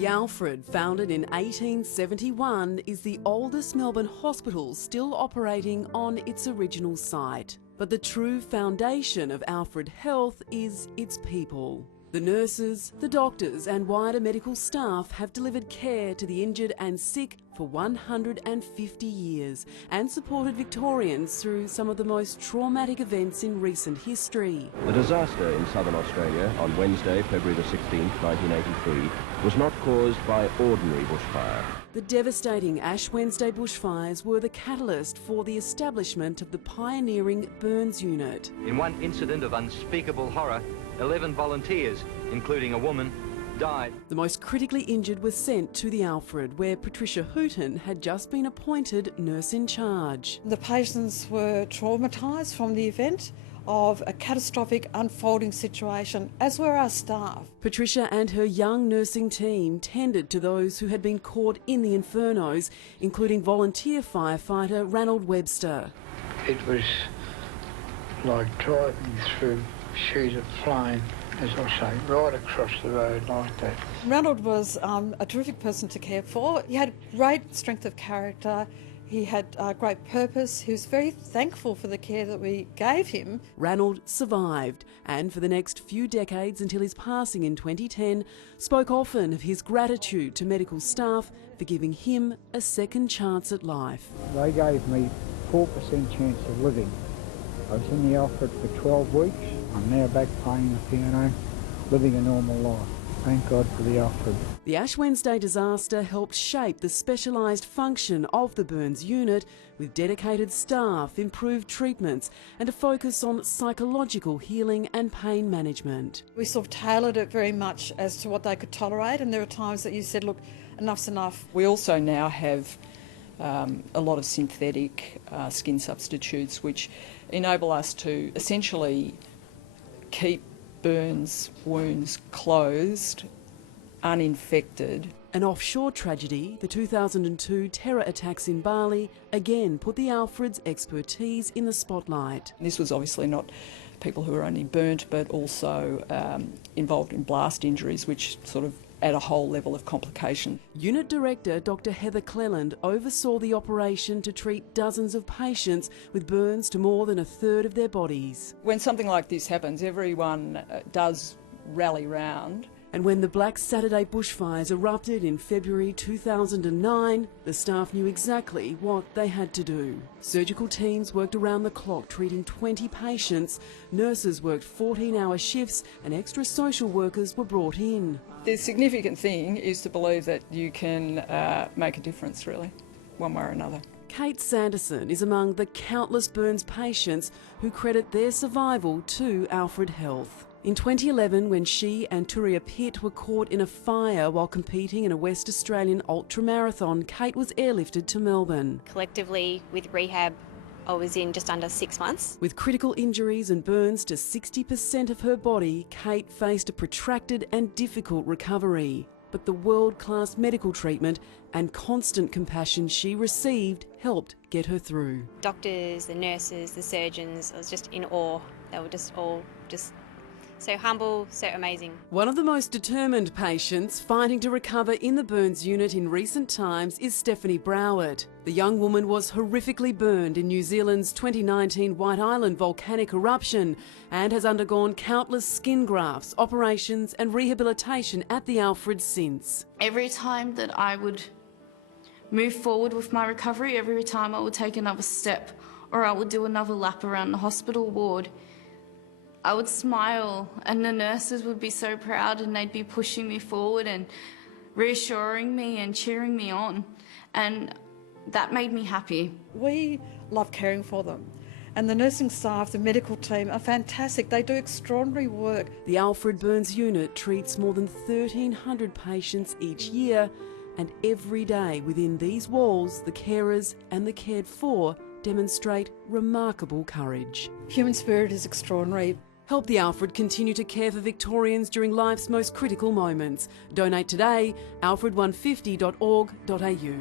The Alfred, founded in 1871, is the oldest Melbourne hospital still operating on its original site. But the true foundation of Alfred Health is its people. The nurses, the doctors and wider medical staff have delivered care to the injured and sick for 150 years and supported Victorians through some of the most traumatic events in recent history. The disaster in southern Australia on Wednesday, February the 16th, 1983, was not caused by ordinary bushfire. The devastating Ash Wednesday bushfires were the catalyst for the establishment of the pioneering burns unit. In one incident of unspeakable horror, 11 volunteers, including a woman, died. The most critically injured were sent to the Alfred, where Patricia Hooton had just been appointed nurse in charge. The patients were traumatised from the event of a catastrophic unfolding situation, as were our staff. Patricia and her young nursing team tended to those who had been caught in the infernos, including volunteer firefighter Ranald Webster. It was like driving through a sheet of flame, as I say, right across the road like that. Ranald was a terrific person to care for. He had great strength of character. He had great purpose. He was very thankful for the care that we gave him. Ranald survived and for the next few decades until his passing in 2010 spoke often of his gratitude to medical staff for giving him a second chance at life. They gave me 4% chance of living. I was in the Alfred for 12 weeks. I'm now back playing the piano, living a normal life. Thank God for the Alfred. The Ash Wednesday disaster helped shape the specialised function of the burns unit with dedicated staff, improved treatments and a focus on psychological healing and pain management. We sort of tailored it very much as to what they could tolerate, and there are times that you said, look, enough's enough. We also now have a lot of synthetic skin substitutes which enable us to essentially keep burns wounds closed, uninfected. An offshore tragedy, the 2002 terror attacks in Bali, again put the Alfred's expertise in the spotlight. This was obviously not people who were only burnt but also involved in blast injuries, which sort of add a whole level of complication. Unit Director Dr Heather Cleland oversaw the operation to treat dozens of patients with burns to more than a third of their bodies. When something like this happens, everyone does rally round. And when the Black Saturday bushfires erupted in February 2009, the staff knew exactly what they had to do. Surgical teams worked around the clock treating 20 patients, nurses worked 14-hour shifts and extra social workers were brought in. The significant thing is to believe that you can make a difference, really, one way or another. Kate Sanderson is among the countless burns patients who credit their survival to Alfred Health. In 2011, when she and Turia Pitt were caught in a fire while competing in a West Australian ultramarathon, Kate was airlifted to Melbourne. Collectively, with rehab, I was in just under 6 months. With critical injuries and burns to 60% of her body, Kate faced a protracted and difficult recovery. But the world-class medical treatment and constant compassion she received helped get her through. Doctors, the nurses, the surgeons, I was just in awe. They were just all so humble, so amazing. One of the most determined patients fighting to recover in the burns unit in recent times is Stephanie Broward. The young woman was horrifically burned in New Zealand's 2019 White Island volcanic eruption and has undergone countless skin grafts, operations and rehabilitation at the Alfred since. Every time that I would move forward with my recovery, every time I would take another step or I would do another lap around the hospital ward, I would smile and the nurses would be so proud and they'd be pushing me forward and reassuring me and cheering me on, and that made me happy. We love caring for them, and the nursing staff, the medical team are fantastic. They do extraordinary work. The Alfred Burns unit treats more than 1,300 patients each year, and every day within these walls, the carers and the cared for demonstrate remarkable courage. Human spirit is extraordinary. Help the Alfred continue to care for Victorians during life's most critical moments. Donate today, alfred150.org.au.